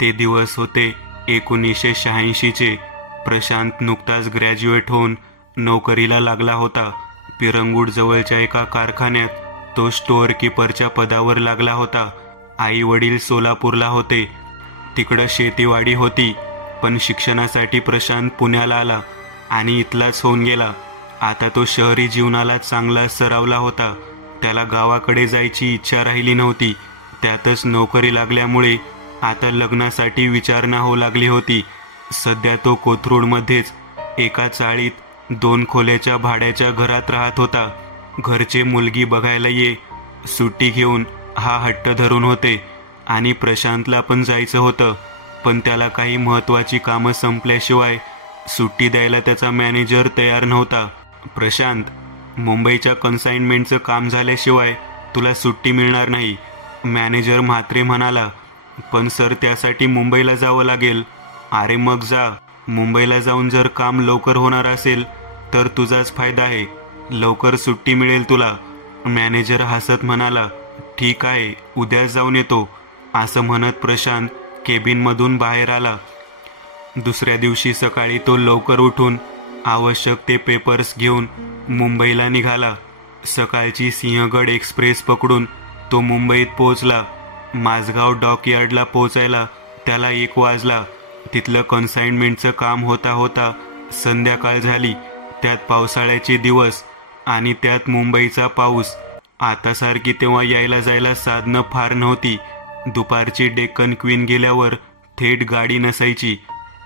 ते दिवस होते 1986चे. प्रशांत नुकताच ग्रॅज्युएट होऊन नोकरीला लागला होता. पिरंगूड जवळच्या एका कारखान्यात तो स्टोअर कीपरच्या पदावर लागला होता. आई वडील सोलापूरला होते. तिकडं शेतीवाडी होती. पण शिक्षणासाठी प्रशांत पुण्याला आला आणि इथलाच होऊन गेला. आता तो शहरी जीवनाला चांगला सरावला होता. त्याला गावाकडे जायची इच्छा राहिली नव्हती. त्यातच नोकरी लागल्यामुळे आता लग्नासाठी विचारणा होऊ लागली होती. सध्या तो कोथरूडमध्येच एका चाळीत 2 खोल्याच्या भाड्याच्या घरात राहत होता. घरचे मुलगी बघायला ये, सुट्टी घेऊन हा हट्ट धरून होते आणि प्रशांतला पण जायचं होतं. पण त्याला काही महत्त्वाची कामं संपल्याशिवाय सुट्टी द्यायला त्याचा मॅनेजर तयार नव्हता. प्रशांत, मुंबईच्या कन्साइनमेंटचं काम झाल्याशिवाय तुला सुट्टी मिळणार नाही, मॅनेजर म्हात्रे म्हणाला. पण सर, त्यासाठी मुंबईला जावं लागेल. अरे मग जा. मुंबईला जाऊन जर काम लवकर होणार असेल तर तुझाच फायदा आहे. लवकर सुट्टी मिळेल तुला, मॅनेजर हसत म्हणाला. ठीक आहे, उद्याच जाऊन येतो, असं म्हणत प्रशांत केबिनमधून बाहेर आला. दुसऱ्या दिवशी सकाळी तो लवकर उठून आवश्यक ते पेपर्स घेऊन मुंबईला निघाला. सकाळची सिंहगड एक्सप्रेस पकडून तो मुंबईत पोहोचला. माझगाव डॉकयार्डला पोहोचायला त्याला 1 वाजला. तिथलं कन्साइनमेंटचं काम होता होता संध्याकाळ झाली. त्यात पावसाळ्याचे दिवस आणि त्यात मुंबईचा पाऊस. आतासारखी तेव्हा यायला जायला साधनं फार नव्हती. दुपारची डेक्कन क्वीन गेल्यावर थेट गाडी नसायची.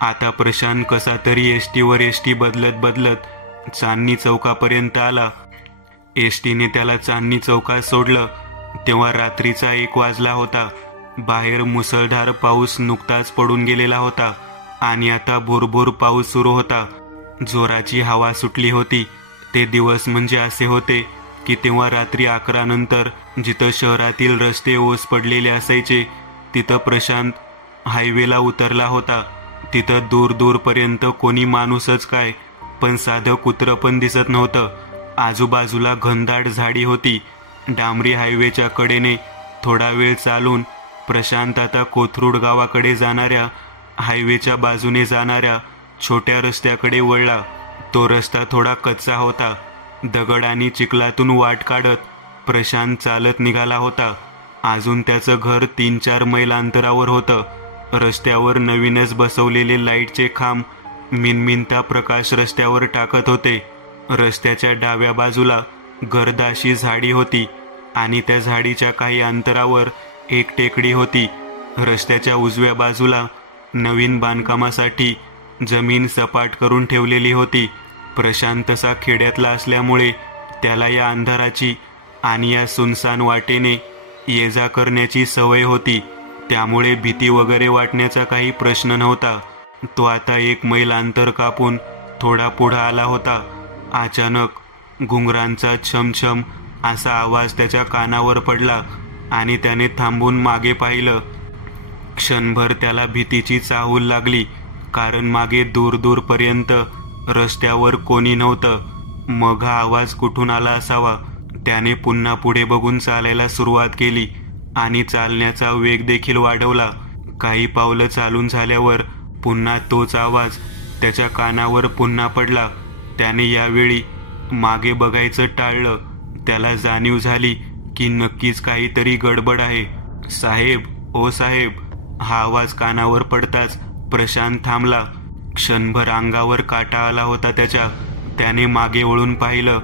आता प्रशांत कसा तरी एसटीवर एसटी बदलत चांदणी चौकापर्यंत आला. एसटीने त्याला चांदणी चौकात सोडलं तेव्हा रात्रीचा 1 वाजला होता. बाहेर मुसळधार पाऊस नुकताच पडून गेलेला होता आणि आता भुरभुर पाऊस सुरू होता. जोराची हवा सुटली होती. ते दिवस म्हणजे असे होते की तेव्हा रात्री 11 नंतर जिथं शहरातील रस्ते ओस पडलेले असायचे तिथं प्रशांत हायवेला उतरला होता. तिथं दूरपर्यंत कोणी माणूसच काय, पण साधं कुत्रं पण दिसत नव्हतं. आजूबाजूला घनदाट झाडी होती. डांबरी हायवेच्या कडेने थोडा वेळ चालून प्रशांत आता कोथरूड गावाकडे जाणाऱ्या हायवेच्या बाजूने जाणाऱ्या छोट्या रस्त्याकडे वळला. तो रस्ता थोडा कच्चा होता. दगड आणि चिखलातून वाट काढत प्रशांत चालत निघाला होता. अजून त्याचं घर 3-4 मैल अंतरावर होतं. रस्त्यावर नवीनच बसवलेले लाईटचे खांब मिनमिनता प्रकाश रस्त्यावर टाकत होते. रस्त्याच्या डाव्या बाजूला गर्दाशी झाडी होती आणि त्या झाडीच्या काही अंतरावर एक टेकडी होती. रस्त्याच्या उजव्या बाजूला नवीन बांधकामासाठी जमीन सपाट करून ठेवलेली होती. प्रशांत तसा खेड्यातला असल्यामुळे त्याला या अंधाराची आणि या सुनसान वाटेने ये जा करण्याची सवय होती. त्यामुळे भीती वगैरे वाटण्याचा काही प्रश्न नव्हता. तो आता 1 मैल अंतर कापून थोडा पुढं आला होता. अचानक घुंगरांचा छमछम असा आवाज त्याच्या कानावर पडला आणि त्याने थांबून मागे पाहिलं. क्षणभर त्याला भीतीची चाहूल लागली, कारण मागे दूरपर्यंत रस्त्यावर कोणी नव्हतं. मग हा आवाज कुठून आला असावा? त्याने पुन्हा पुढे बघून चालायला सुरुवात केली आणि चालण्याचा वेग देखील वाढवला. काही पावलं चालून झाल्यावर पुन्हा तोच आवाज त्याच्या कानावर पुन्हा पडला. त्याने यावेळी मागे बघायचं टाळलं. त्याला जाणीव झाली की नक्कीच काहीतरी गडबड आहे. साहेब, ओ साहेब, हा आवाज कानावर पडताच प्रशांत थांबला. क्षणभर अंगावर काटा आला होता त्याच्या. त्याने मागे वळून पाहिलं.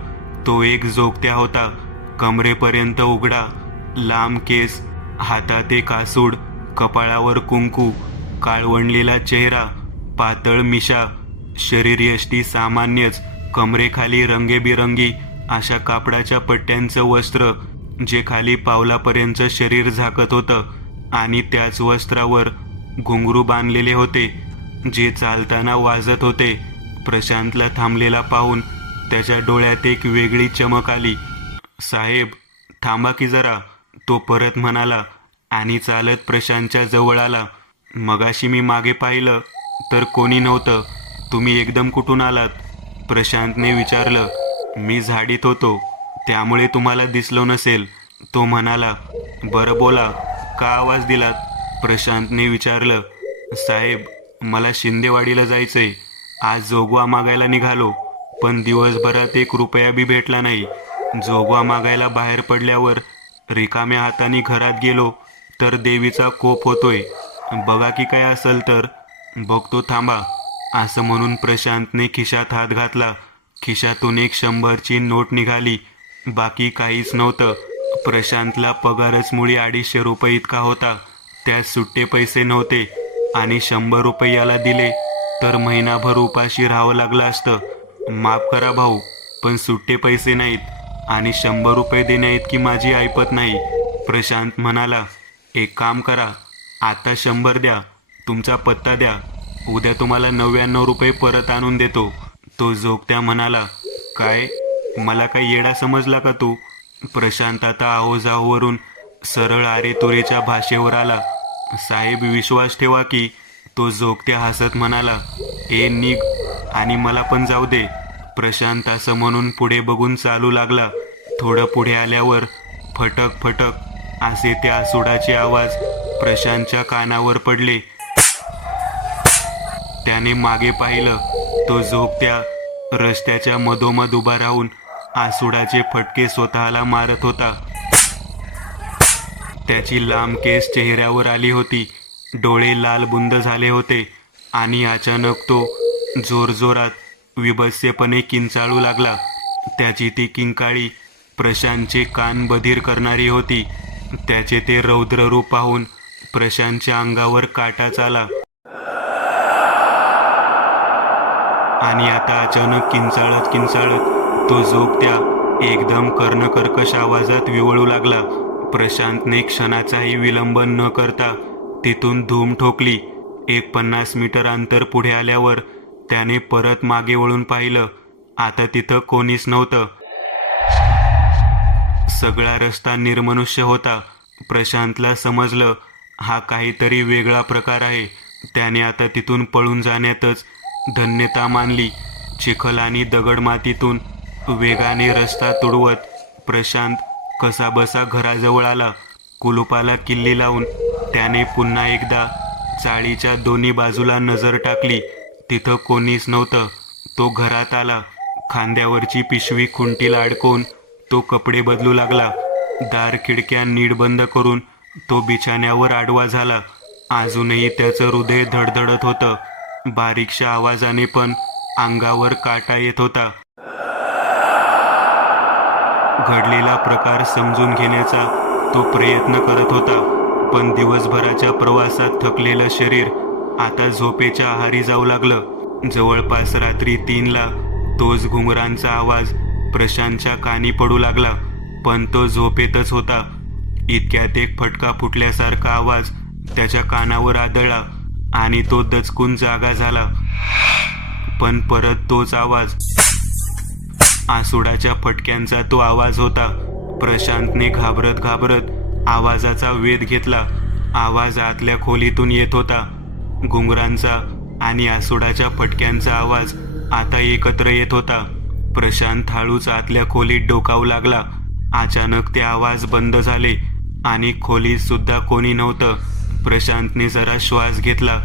तो एक जोगत्या होता, कमरेपर्यंत उघडा, लांब केस, हातात एक आसूड, कपाळावर कुंकू, काळवंडलेला चेहरा, पातळ मिशा, शरीर यष्टी सामान्यच, कमरेखाली रंगेबिरंगी अशा कापडाच्या पट्ट्यांचं वस्त्र जे खाली पावलापर्यंत शरीर झाकत होतं आणि त्याच वस्त्रावर घुंगरू बांधलेले होते जे चालताना वाजत होते. प्रशांतला थांबलेला पाहून त्याच्या डोळ्यात एक वेगळी चमक आली. साहेब, थांबा की जरा, तो परत म्हणाला आणि चालत प्रशांतच्या जवळ आला. मगाशी मी मागे पाहिलं तर कोणी नव्हतं, तुम्ही एकदम कुठून आलात? प्रशांतने विचारलं. मी झाडीत होतो, त्यामुळे तुम्हाला दिसलो नसेल, तो म्हणाला. बरं बोला, का आवाज दिलात? प्रशांतने विचारलं. साहेब, मला शिंदेवाडीला जायचंय. आज जोगवा मागायला निघालो, पण दिवसभरात 1 रुपया बी भेटला नाही. जोगवा मागायला बाहेर पडल्यावर रिकाम्या हाताने घरात गेलो तर देवीचा कोप होतोय. बघा की काय असेल तर. बघतो थांबा, असं म्हणून प्रशांतने खिशात हात घातला. खिशातून एक 100ची नोट निघाली. बाकी काहीच नव्हतं. प्रशांतला पगारच मुळी 250 रुपये इतका होता. त्यात सुट्टे पैसे नव्हते आणि 100 रुपये याला दिले तर महिनाभर उपाशी राहावं लागलं असतं. माफ करा भाऊ, पण सुट्टे पैसे नाहीत आणि 100 रुपये देण्या इतकी माझी ऐपत नाही. प्रशांत म्हणाला. एक काम करा, आता 100 द्या, तुमचा पत्ता द्या, उद्या तुम्हाला 99 रुपये परत आणून देतो. तो जोगत्या म्हणाला. काय, मला काय येडा समजला का तू? प्रशांत आता आहोजाहोवरून सरळ आरेतुरेच्या भाषेवर आला. साहेब, विश्वास ठेवा की. तो जोगत्या हसत म्हणाला. ए निघ आणि मला पण जाऊ दे. प्रशांत असं म्हणून पुढे बघून चालू लागला. थोडं पुढे आल्यावर फटक फटक असे त्या आसुडाचे आवाज प्रशांतच्या कानावर पडले. त्याने मागे पाहिलं. तो जोगत्या रस्त्याच्या मधोमध उभा राहून आसुडाचे फटके स्वतःला मारत होता. त्याची लांब केस चेहऱ्यावर आली होती. डोळे लालबुंद झाले होते आणि अचानक तो जोरजोरात विभत्सपणे किंचाळू लागला. त्याची ती किंकाळी प्रशांतचे कान बधीर करणारी होती. त्याचे ते रौद्र रूप पाहून प्रशांतच्या अंगावर काटाच आला. आणि आता अचानक किंचाळत किंचाळत तो जोगत्या एकदम कर्णकर्कश आवाजात विवळू लागला. प्रशांतने क्षणाचाही विलंब न करता तिथून धूम ठोकली. 50 मीटर अंतर पुढे आल्यावर त्याने परत मागे वळून पाहिलं. आता तिथं कोणीच नव्हतं. सगळा रस्ता निर्मनुष्य होता. प्रशांतला समजलं, हा काहीतरी वेगळा प्रकार आहे. त्याने आता तिथून पळून जाण्यातच धन्यता मानली. चिखल आणि दगडमातीतून वेगाने रस्ता तुडवत प्रशांत कसाबसा घराजवळ आला. कुलुपाला किल्ली लावून त्याने पुन्हा एकदा चाळीच्या दोन्ही बाजूला नजर टाकली. तिथं कोणीच नव्हतं. तो घरात आला. खांद्यावरची पिशवी खुंटीला अडकवून तो कपडे बदलू लागला. दार खिडक्या नीट बंद करून तो बिछाण्यावर आडवा झाला. अजूनही त्याचं हृदय धडधडत होतं. बारीकशा आवाजाने पण अंगावर काटा येत होता. घडलेला प्रकार समजून घेण्याचा तो प्रयत्न करत होता, पण दिवसभराच्या प्रवासात थकलेलं शरीर आता झोपेच्या आहारी जाऊ लागलं. जवळपास रात्री 3ला तोच घुंगरांचा आवाज प्रशांतच्या कानी पडू लागला, पण तो झोपेतच होता. इतक्यात एक फटका फुटल्यासारखा आवाज त्याच्या कानावर आदळला आणि तो दचकून जागा झाला. पण परत तोच आवाज. आसुडाच्या फटक्यांचा तो आवाज होता. प्रशांतने घाबरत घाबरत आवाजाचा वेध घेतला. आवाज आतल्या खोलीतून येत होता. घुंगरांचा आणि आसुडाच्या फटक्यांचा आवाज आता एकत्र येत होता. प्रशांत हळूच आतल्या खोलीत डोकावू लागला. अचानक ते आवाज बंद झाले आणि खोलीत सुद्धा कोणी नव्हतं. प्रशांतने जरा श्वास घेतला.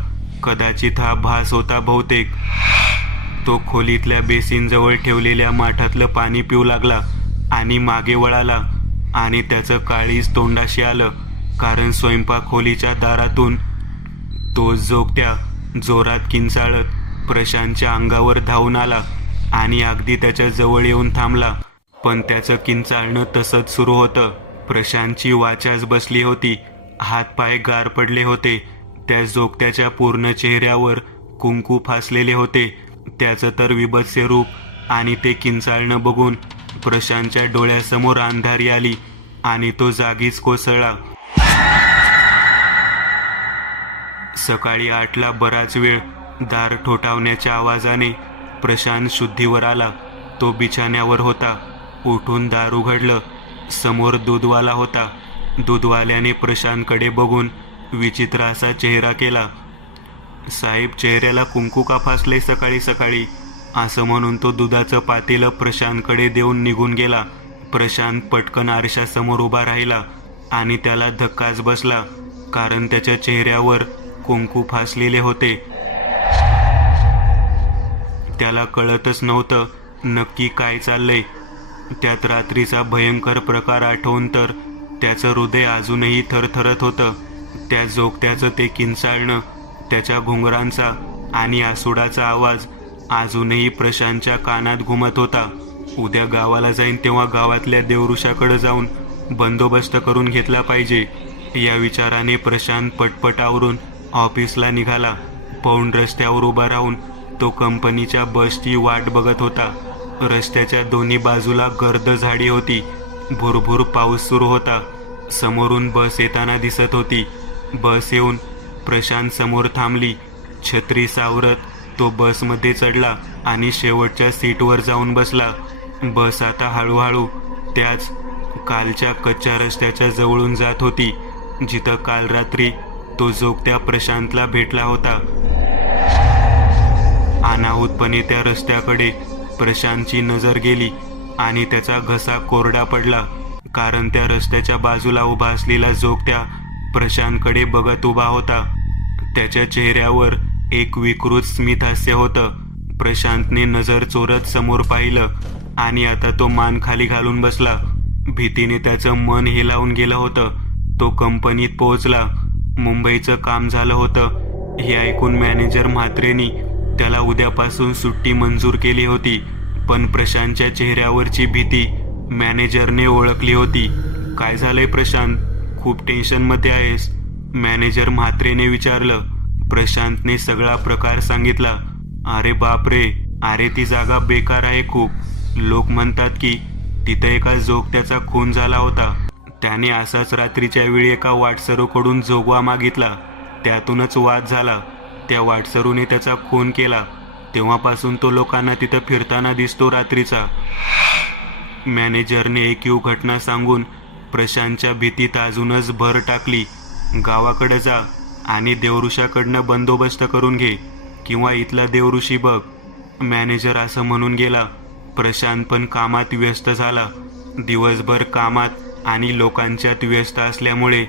कदाचित हा भास होता बहुतेक. तो खोलीतल्या बेसिनजवळ ठेवलेल्या माठातलं पाणी पिऊ लागला आणि मागे वळाला आणि त्याचं काळीज तोंडाशी आलं, कारण स्वयंपाक खोलीच्या दारातून तो जोगत्या जोरात किंचाळत प्रशांतच्या अंगावर धावून आला आणि अगदी त्याच्या जवळ येऊन थांबला. पण त्याचं किंचाळणं तसंच सुरू होतं. प्रशांतची वाचाच बसली होती. हातपाय गार पडले होते. त्या जोगत्याच्या पूर्ण चेहऱ्यावर कुंकू फासलेले होते. त्याचं तर विभत्स रूप आणि ते किंचाळणं बघून प्रशांतच्या डोळ्यासमोर अंधारी आली आणि तो जागीच कोसळला. सकाळी 8ला बराच वेळ दार ठोठावण्याच्या आवाजाने प्रशांत शुद्धीवर आला. तो बिछाण्यावर होता. उठून दार उघडलं. समोर दूधवाला होता. दूधवाल्याने प्रशांतकडे बघून विचित्र असा चेहरा केला. साहेब, चेहऱ्याला कुंकू का फासले सकाळी सकाळी? असं म्हणून तो दुधाचं पातेलं प्रशांतकडे देऊन निघून गेला. प्रशांत पटकन आरशासमोर उभा राहिला आणि त्याला धक्काच बसला. कारण त्याच्या चेहऱ्यावर कुंकू फासलेले होते. त्याला कळतच नव्हतं नक्की काय चाललंय. त्यात रात्रीचा भयंकर प्रकार आठवून तर त्याचं हृदय अजूनही थरथरत होतं. त्या जोगत्याचं ते किंचाळणं, त्याच्या घुंगरांचा आणि आसुडाचा आवाज अजूनही प्रशांतच्या कानात घुमत होता. उद्या गावाला जाईन तेव्हा गावातल्या देवऋषाकडे जाऊन बंदोबस्त करून घेतला पाहिजे, या विचाराने प्रशांत पटपट आवरून ऑफिसला निघाला. पौंड रस्त्यावर उभा राहून तो कंपनीच्या बसची वाट बघत होता. रस्त्याच्या दोन्ही बाजूला गर्द झाडी होती. भुरभुर पाऊस सुरू होता. समोरून बस येताना दिसत होती. बस येऊन प्रशांत समोर थांबली. छत्री सावरत तो बसमध्ये चढला आणि शेवटच्या सीटवर जाऊन बसला. बस आता हळूहळू त्याच कालच्या कच्च्या रस्त्याच्या जवळून जात होती, जिथं काल रात्री तो जोगत्या प्रशांतला भेटला होता. अनाहूतपणे त्या रस्त्याकडे प्रशांतची नजर गेली आणि त्याचा घसा कोरडा पडला, कारण त्या रस्त्याच्या बाजूला उभा असलेला जोगत्या प्रशांतकडे बघत उभा होता. त्याच्या चेहऱ्यावर एक विकृत स्मितहास्य होतं. प्रशांतने नजर चोरत समोर पाहिलं आणि आता तो मान खाली घालून बसला. भीतीने त्याचं मन हेलावून गेलं होतं. तो कंपनीत पोहोचला. मुंबईचं काम झालं होतं हे ऐकून मॅनेजर म्हात्रेंनी त्याला उद्यापासून सुट्टी मंजूर केली होती. पण प्रशांतच्या चेहऱ्यावरची भीती मॅनेजरने ओळखली होती. काय झालंय प्रशांत, खूप टेन्शनमध्ये आहेस? मॅनेजर म्हात्रेने विचारलं. प्रशांतने सगळा प्रकार सांगितला. अरे बापरे, अरे ती जागा बेकार आहे खूप. लोक म्हणतात की तिथे एका जोगत्याचा खून झाला होता. त्याने असाच रात्रीच्या वेळी एका वाटसरूकडून जोगवा मागितला. त्यातूनच वाद झाला. त्या वाटसरूने त्याचा खून केला. तेव्हापासून तो लोकांना तिथं फिरताना दिसतो रात्रीचा. मॅनेजरने एकूव घटना सांगून प्रशांतच्या भीतीत अजूनच भर टाकली. गावाकडे जा आणि देवऋषाकडनं बंदोबस्त करून घे, किंवा इथला देवऋषी बघ, मॅनेजर असं म्हणून गेला. प्रशांत पण कामात व्यस्त झाला. दिवसभर कामात आणि लोकांच्यात व्यस्त असल्यामुळे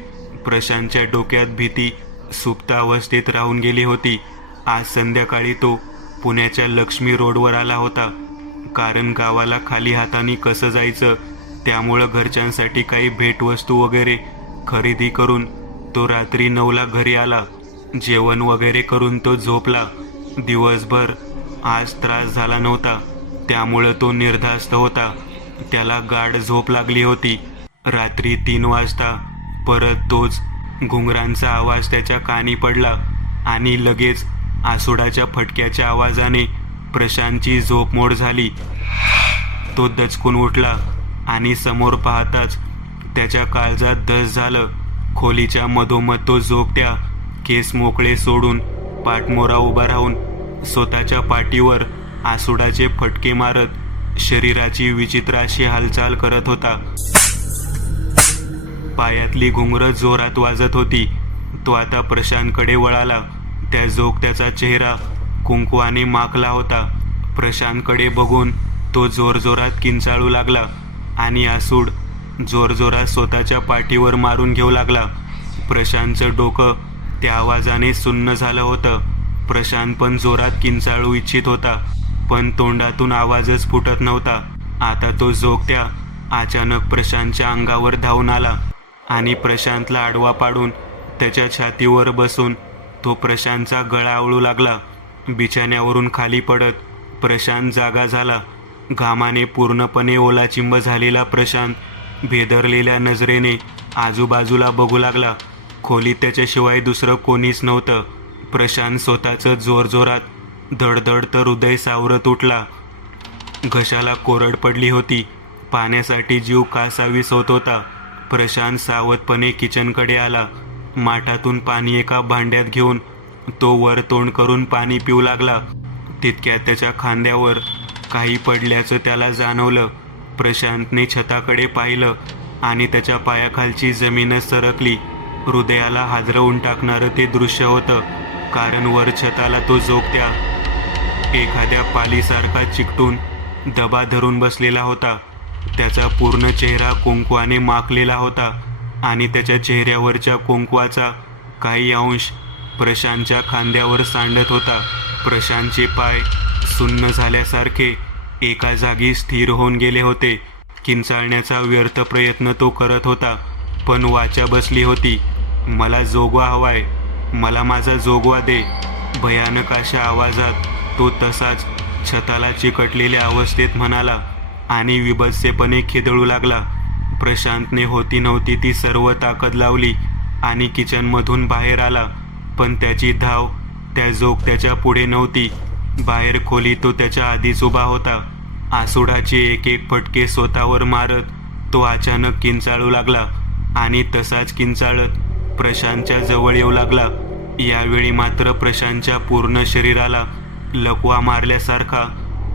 प्रशांतच्या डोक्यात भीती सुप्त अवस्थेत राहून गेली होती. आज संध्याकाळी तो पुण्याच्या लक्ष्मी रोडवर आला होता, कारण गावाला खाली हाताने कसं जायचं, त्यामुळं घरच्यांसाठी काही भेटवस्तू वगैरे खरेदी करून तो रात्री 9ला घरी आला. जेवण वगैरे करून तो झोपला. दिवसभर आज त्रास झाला नव्हता, त्यामुळं तो निर्धास्त होता. त्याला गाढ झोप लागली होती. रात्री 3 वाजता परत तोच घुंगरांचा आवाज त्याच्या कानी पडला आणि लगेच आसुडाच्या फटक्याच्या आवाजाने प्रशांतची झोपमोड झाली. तो दचकून उठला आणि समोर पाहताच त्याच्या काळजात धस झालं. खोलीच्या मधोमध तो जोगत्या केस मोकळे सोडून पाठमोरा उभा राहून स्वतःच्या पाठीवर आसुडाचे फटके मारत शरीराची विचित्र अशी हालचाल करत होता. पायातली घुंगरं जोरात वाजत होती. तो आता प्रशांतकडे वळाला. त्या जोगत्याचा चेहरा कुंकवाने माखला होता. प्रशांतकडे बघून तो जोरजोरात किंचाळू लागला आणि आसूड जोरजोरात स्वतःच्या पाठीवर मारून घेऊ लागला. प्रशांतचं डोकं त्या आवाजाने सुन्न झालं होतं. प्रशांत पण जोरात किंचाळू इच्छित होता, पण तोंडातून आवाजच फुटत नव्हता. आता तो जोगत्या अचानक प्रशांतच्या अंगावर धावून आला आणि प्रशांतला आडवा पाडून त्याच्या छातीवर बसून तो प्रशांतचा गळा आवळू लागला. बिछाण्यावरून खाली पडत प्रशांत जागा झाला. घामाने पूर्णपणे ओलाचिंब झालेला प्रशांत भेदरलेल्या नजरेने आजूबाजूला बघू लागला. खोलीत त्याच्याशिवाय दुसरं कोणीच नव्हतं. प्रशांत स्वतःचं जोरजोरात धडधडतं हृदय सावरत उठला. घशाला कोरड पडली होती. पाण्यासाठी जीव कासावीस होत होता. प्रशांत सावधपणे किचनकडे आला. माठातून पाणी एका भांड्यात घेऊन तो वर तोंड करून पाणी पिऊ लागला. तितक्यात त्याच्या खांद्यावर काही पडल्याचं त्याला जाणवलं. प्रशांतने छताकडे पाहिलं आणि त्याच्या पायाखालची जमीनच सरकली. हृदयाला हादरवून टाकणारं ते दृश्य होतं, कारण वर छताला तो जोगत्या एखाद्या पालीसारखा चिकटून दबा धरून बसलेला होता. त्याचा पूर्ण चेहरा कुंकवाने माखलेला होता आणि त्याच्या चेहऱ्यावरच्या कुंकवाचा काही अंश प्रशांतच्या खांद्यावर सांडत होता. प्रशांतचे पाय सुन्न झाल्यासारखे एका जागी स्थिर होऊन गेले होते. किंचाळण्याचा व्यर्थ प्रयत्न तो करत होता, पण वाचा बसली होती. मला जोगवा हवाय, मला माझा जोगवा दे. भयानक अशा आवाजात तो तसाच छताला चिकटलेल्या अवस्थेत म्हणाला आणि विभत्सेपणे खिदळू लागला. प्रशांतने होती नव्हती ती सर्व ताकद लावली आणि किचनमधून बाहेर आला, पण त्याची धाव त्या जोगत्याच्या पुढे नव्हती. बाहेर खोली तो त्याच्या आधीच उभा होता. आसुडाचे एक एक फटके स्वतःवर मारत तो अचानक किंचाळू लागला आणि तसाच किंचाळत प्रशांतच्या जवळ येऊ लागला. यावेळी मात्र प्रशांतच्या पूर्ण शरीराला लकवा मारल्यासारखा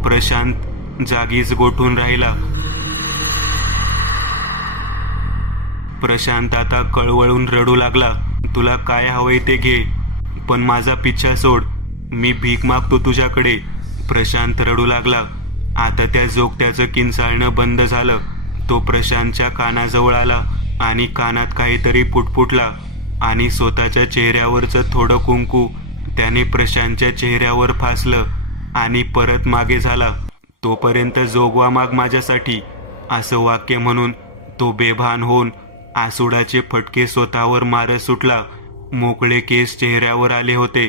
प्रशांत जागीच गोठून राहिला. प्रशांत आता कळवळून रडू लागला. तुला काय हवंय ते घे, पण माझा पिच्छा सोड, मी भीक मागतो तुझ्याकडे. प्रशांत रडू लागला. आता त्या जोगत्याचं किंचाळणं बंद झालं. तो प्रशांतच्या कानाजवळ आला आणि कानात काहीतरी पुटपुटला आणि स्वतःच्या चेहऱ्यावरचं थोडं कुंकू त्याने प्रशांतच्या चेहऱ्यावर फासलं आणि परत मागे झाला. तोपर्यंत जोगवा माग माझ्यासाठी, असं वाक्य म्हणून तो बेभान होऊन आसुडाचे फटके स्वतःवर मारत सुटला. मोकळे केस चेहऱ्यावर आले होते.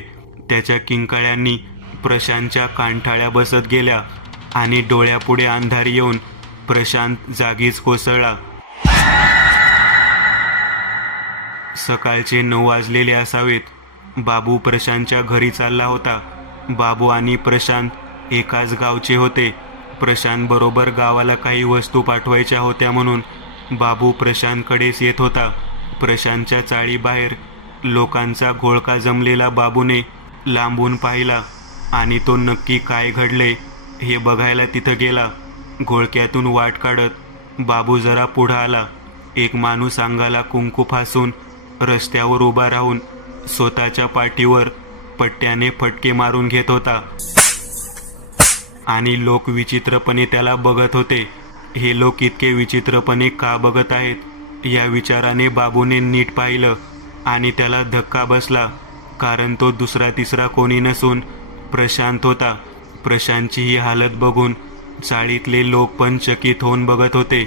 त्याच्या किंकाळ्यांनी प्रशांतच्या कानठाळ्या बसत गेल्या आणि डोळ्यापुढे अंधार येऊन प्रशांत जागीच कोसळला. सकाळचे 9 वाजलेले असावेत. बाबू प्रशांतच्या घरी चालला होता. बाबू आणि प्रशांत एकाच गावचे होते. प्रशांत बरोबर गावाला काही वस्तू पाठवायच्या होत्या म्हणून बाबू प्रशांतकडेच येत होता. प्रशांतच्या चाळीबाहेर लोकांचा घोळका जमलेला बाबूने लांबून पाहिला आणि तो नक्की काय घडले हे बघायला तिथं गेला. घोळक्यातून वाट काढत बाबू जरा पुढं आला. एक माणूस अंगाला कुंकू फासून रस्त्यावर उभा राहून स्वतःच्या पाठीवर पट्ट्याने फटके मारून घेत होता आणि लोक विचित्रपणे त्याला बघत होते. हे लोक इतके विचित्रपणे का बघत आहेत या विचाराने बाबूने नीट पाहिलं आणि त्याला धक्का बसला, कारण तो दुसरा तिसरा कोणी नसून प्रशांत होता. प्रशांतची ही हालत बघून चाळीतले लोक पण चकित होऊन बघत होते.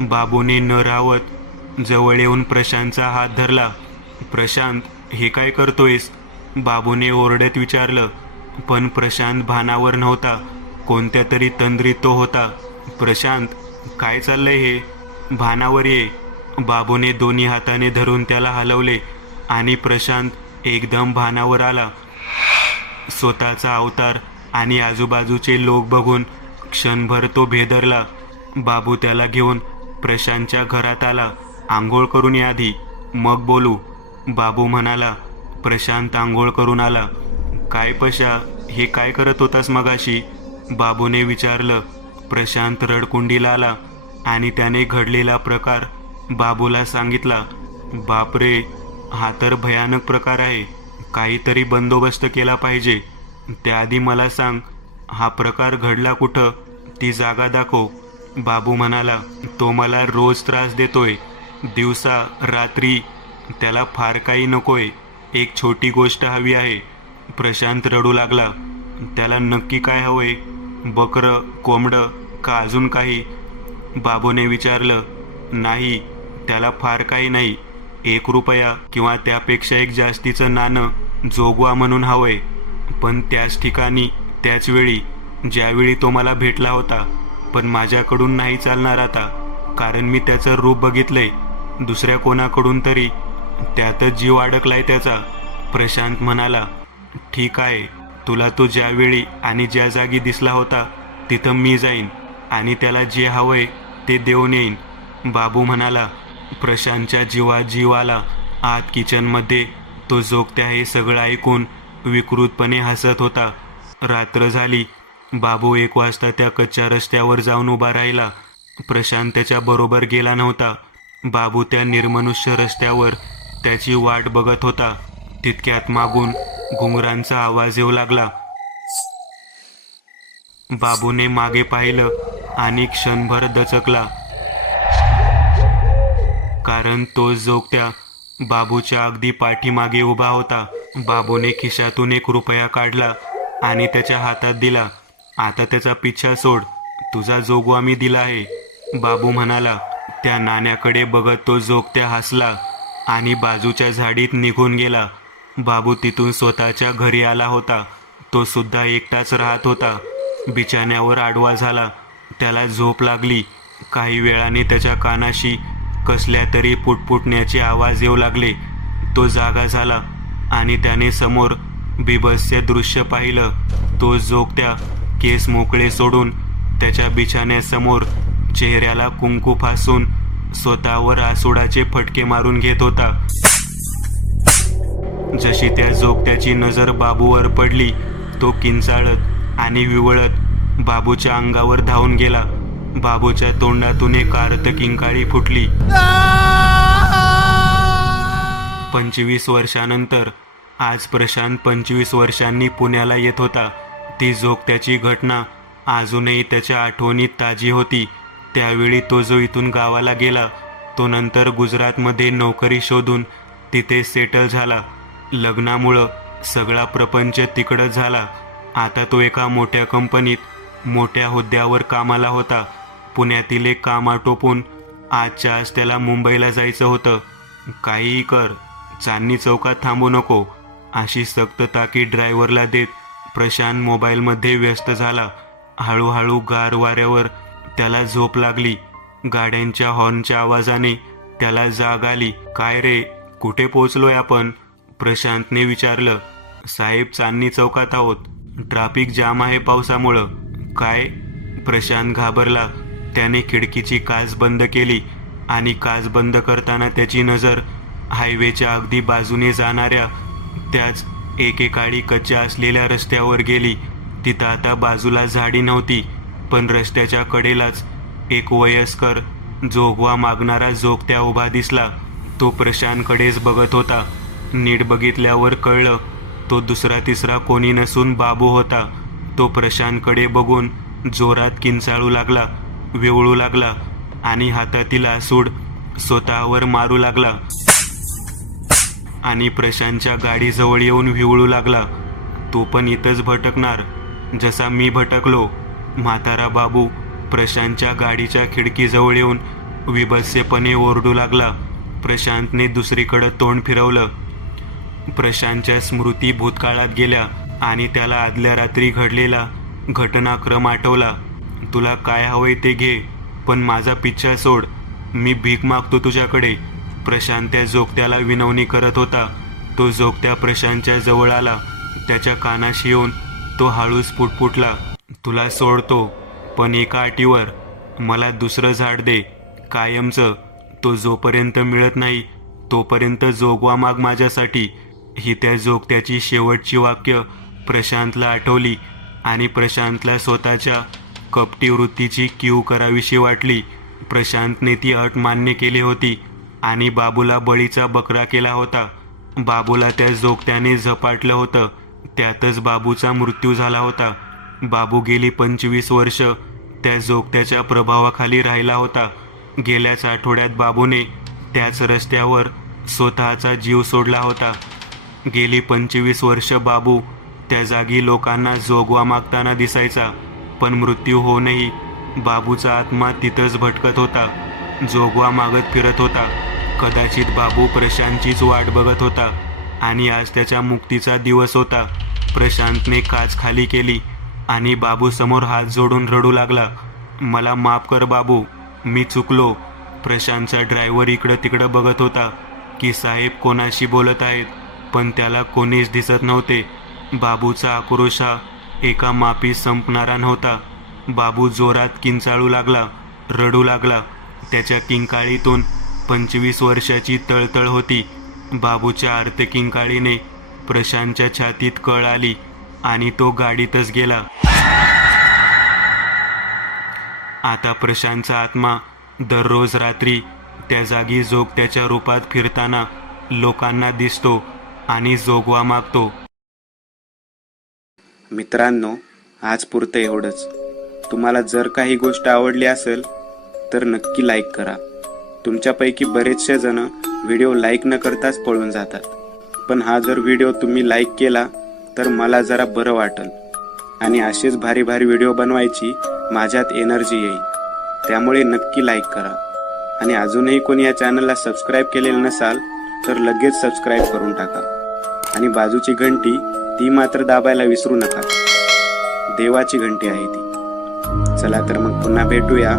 बाबूने न राहवत जवळ येऊन प्रशांतचा हात धरला. प्रशांत, हे काय करतोयस? बाबूने ओरडत विचारलं, पण प्रशांत भानावर नव्हता. कोणत्या तरी तंद्रीत तो होता. प्रशांत, काय चाललंय हे? भानावर ये. बाबूने दोन्ही हाताने धरून त्याला हलवले आणि प्रशांत एकदम भानावर आला. स्वतःचा अवतार आणि आजूबाजूचे लोक बघून क्षणभर तो भेदरला. बाबू त्याला घेऊन प्रशांतच्या घरात आला. आंघोळ करून या आधी, मग बोलू, बाबू म्हणाला. प्रशांत आंघोळ करून आला. काय पशा, हे काय करत होतास मगाशी? बाबूने विचारलं. प्रशांत रडकुंडीला आला आणि त्याने घडलेला प्रकार बाबूला सांगितला. बापरे, हा तर भयानक प्रकार आहे. काहीतरी बंदोबस्त केला पाहिजे. त्याआधी मला सांग, हा प्रकार घडला कुठं? ती जागा दाखव. बाबू म्हणाला. तो मला रोज त्रास देतोय, दिवसा रात्री. त्याला फार काही नकोय, एक छोटी गोष्ट हवी आहे. प्रशांत रडू लागला. त्याला नक्की काय हवंय? बकरं, कोंबडं का अजून काही? बाबूने विचारलं. नाही, त्याला फार काही नाही. 1 रुपया किंवा त्यापेक्षा एक जास्तीचं नाणं जोगवा म्हणून हवंय, पण त्याच ठिकाणी, त्याच वेळी, ज्यावेळी तो मला भेटला होता. पण माझ्याकडून नाही चालणार आता, कारण मी त्याचं रूप बघितलंय. दुसऱ्या कोणाकडून तरी. त्यातच जीव अडकलाय त्याचा. प्रशांत म्हणाला. ठीक आहे, तुला तो ज्यावेळी आणि ज्या जागी दिसला होता तिथं मी जाईन आणि त्याला जे हवंय ते देऊन येईन, बाबू म्हणाला. प्रशांतच्या जीवात जीव आला. आत किचनमध्ये तो जोगत्या हे सगळं ऐकून विकृतपणे हसत होता. रात्र झाली. बाबू 1 वाजता त्या कच्च्या रस्त्यावर जाऊन उभा राहिला. प्रशांत त्याच्या बरोबर गेला नव्हता. बाबू त्या निर्मनुष्य रस्त्यावर त्याची वाट बघत होता. तितक्यात मागून घुंगरांचा आवाज येऊ लागला. बाबूने मागे पाहिलं आणि क्षणभर दचकला, कारण तो जोगत्या बाबूच्या अगदी पाठीमागे उभा होता. बाबूने खिशातून 1 रुपया काढला आणि त्याच्या हातात दिला. आता त्याचा पिच्छा सोड, तुझा जोगवा मी दिला आहे, बाबू म्हणाला. त्या नाण्याकडे बघत तो जोगत्या हसला आणि बाजूच्या झाडीत निघून गेला. बाबू तिथून स्वतःच्या घरी आला होता. तो सुद्धा एकटाच राहत होता. बिछाण्यावर आडवा झाला. त्याला झोप लागली. काही वेळाने त्याच्या कानाशी कसल्या तरी पुटपुटण्याचे आवाज येऊ लागले. तो जागा झाला आणि त्याने समोर बिभत्स्य दृश्य पाहिलं. तो जोगत्या केस मोकळे सोडून त्याच्या बिछाण्यासमोर चेहऱ्याला कुंकू फासून स्वतःवर आसुडाचे फटके मारून घेत होता. जशी त्या जोगत्याची नजर बाबूवर पडली, तो किंचाळत आणि विवळत बाबूच्या अंगावर धावून गेला. बाबूच्या तोंडातून एक आर्त किंकाळी फुटली. 25 वर्षानंतर आज प्रशांत 25 वर्षांनी पुण्याला येत होता. ती जोगत्याची घटना अजूनही त्याच्या आठवणीत ताजी होती. त्यावेळी तो जो इथून गावाला गेला, तो नंतर गुजरातमध्ये नोकरी शोधून तिथे सेटल झाला. लग्नामुळं सगळा प्रपंच तिकडंच झाला. आता तो एका मोठ्या कंपनीत मोठ्या हुद्द्यावर कामाला होता. पुण्यातील एक काम आटोपून आजच्या आज त्याला मुंबईला जायचं होतं. काहीही कर, चांदणी चौकात थांबू नको, अशी सक्त ताकीद ड्रायव्हरला देत प्रशांत मोबाईलमध्ये व्यस्त झाला. हळूहळू गार वाऱ्यावर त्याला झोप लागली. गाड्यांच्या हॉर्नच्या आवाजाने त्याला जाग आली. काय रे, कुठे पोचलोय आपण? प्रशांतने विचारलं. साहेब, चांदणी चौकात आहोत, ट्रॅफिक जाम आहे पावसामुळं. काय? प्रशांत घाबरला. त्याने खिडकीची काच बंद केली आणि काच बंद करताना त्याची नजर हायवेच्या अगदी बाजूने जाणाऱ्या त्याच एकेकाळी कच्च्या असलेल्या रस्त्यावर गेली. तिथं आता बाजूला झाडी नव्हती, पण रस्त्याच्या कडेलाच एक वयस्कर जोगवा मागणारा जोगत्या उभा दिसला. तो प्रशांतकडेच बघत होता. नीट बघितल्यावर कळलं, तो दुसरा तिसरा कोणी नसून बाबू होता. तो प्रशांतकडे बघून जोरात किंचाळू लागला, विवळू लागला आणि हातातील आसूड स्वतःवर मारू लागला आणि प्रशांतच्या गाडीजवळ येऊन विवळू लागला. तो पण इथंच भटकणार जसा मी भटकलो. म्हातारा बाबू प्रशांतच्या गाडीच्या खिडकीजवळ येऊन विभत्स्यपणे ओरडू लागला. प्रशांतने दुसरीकडे तोंड फिरवलं. प्रशांतच्या स्मृती भूतकाळात गेल्या आणि त्याला आदल्या रात्री घडलेला घटनाक्रम आठवला. तुला काय हवंय ते घे, पण माझा पिच्छा सोड, मी भीक मागतो तुझ्याकडे, प्रशांत त्या जोगत्याला विनवणी करत होता. तो जोगत्या प्रशांतच्या जवळ आला. त्याच्या कानाशी येऊन तो हळूच पुटपुटला. तुला सोडतो, पण एका अटीवर, मला दुसरं झाड दे, कायमचं. तो जोपर्यंत मिळत नाही तोपर्यंत जोगवा माग माझ्यासाठी. ही त्या जोगत्याची शेवटची वाक्य प्रशांतला आठवली आणि प्रशांतला स्वतःच्या कपटी वृत्तीची कीव करावीशी वाटली. प्रशांतने ती अट मान्य केली होती आणि बाबूला बळीचा बकरा केला होता. बाबूला त्या जोगत्याने झपाटलं होतं. त्यातच बाबूचा मृत्यू झाला होता. बाबू गेली 25 वर्ष त्या जोगत्याच्या प्रभावाखाली राहिला होता. गेल्याच आठवड्यात बाबूने त्याच रस्त्यावर स्वतःचा जीव सोडला होता. गेली 25 वर्ष बाबू त्या जागी लोकांना जोगवा मागताना दिसायचा, पण मृत्यू होऊनही बाबूचा आत्मा तिथंच भटकत होता, जोगवा मागत फिरत होता. कदाचित बाबू प्रशांतचीच वाट बघत होता आणि आज त्याच्या मुक्तीचा दिवस होता. प्रशांतने काच खाली केली आणि बाबू समोर हात जोडून रडू लागला. मला माफ कर बाबू, मी चुकलो. प्रशांतचा ड्रायव्हर इकडं तिकडं बघत होता की साहेब कोणाशी बोलत आहेत, पण त्याला कोणीच दिसत नव्हते. बाबूचा आक्रोश हा एका मापी संपणारा नव्हता. बाबू जोरात किंचाळू लागला, रडू लागला. त्याच्या किंकाळीतून 25 वर्षाची तळतळ होती. बाबूच्या आर्त किंकाळीने प्रशांतच्या छातीत कळ आली आणि तो गाडीतच गेला. आता प्रशांतचा आत्मा दररोज रात्री त्या जागी जोगत्याच्या रूपात फिरताना लोकांना दिसतो आणि जोगवा मागतो. मित्रांनो, आज पुरतं एवढंच. तुम्हाला जर काही गोष्ट आवडली असेल तर नक्की लाईक करा तुमच्यापैकी बरेचसे जण व्हिडिओ लाईक न करताच पळून जातात. पण हा जर व्हिडिओ तुम्ही लाईक केला तर मला जरा बरं वाटेल आणि असेच भारी भारी व्हिडिओ बनवायची माझ्यात एनर्जी येईल. त्यामुळे नक्की लाईक करा आणि अजूनही कोणी या चॅनलला सबस्क्राईब केलेलं नसाल तर लगेच सबस्क्राईब करून टाका आणि बाजूची घंटी ती मात्र दाबायला विसरू नका. देवाची घंटी आहे ती. चला तर मग पुन्हा भेटूया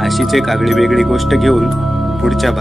अशीच एक आगळी वेगळी गोष्ट घेऊन पुढच्या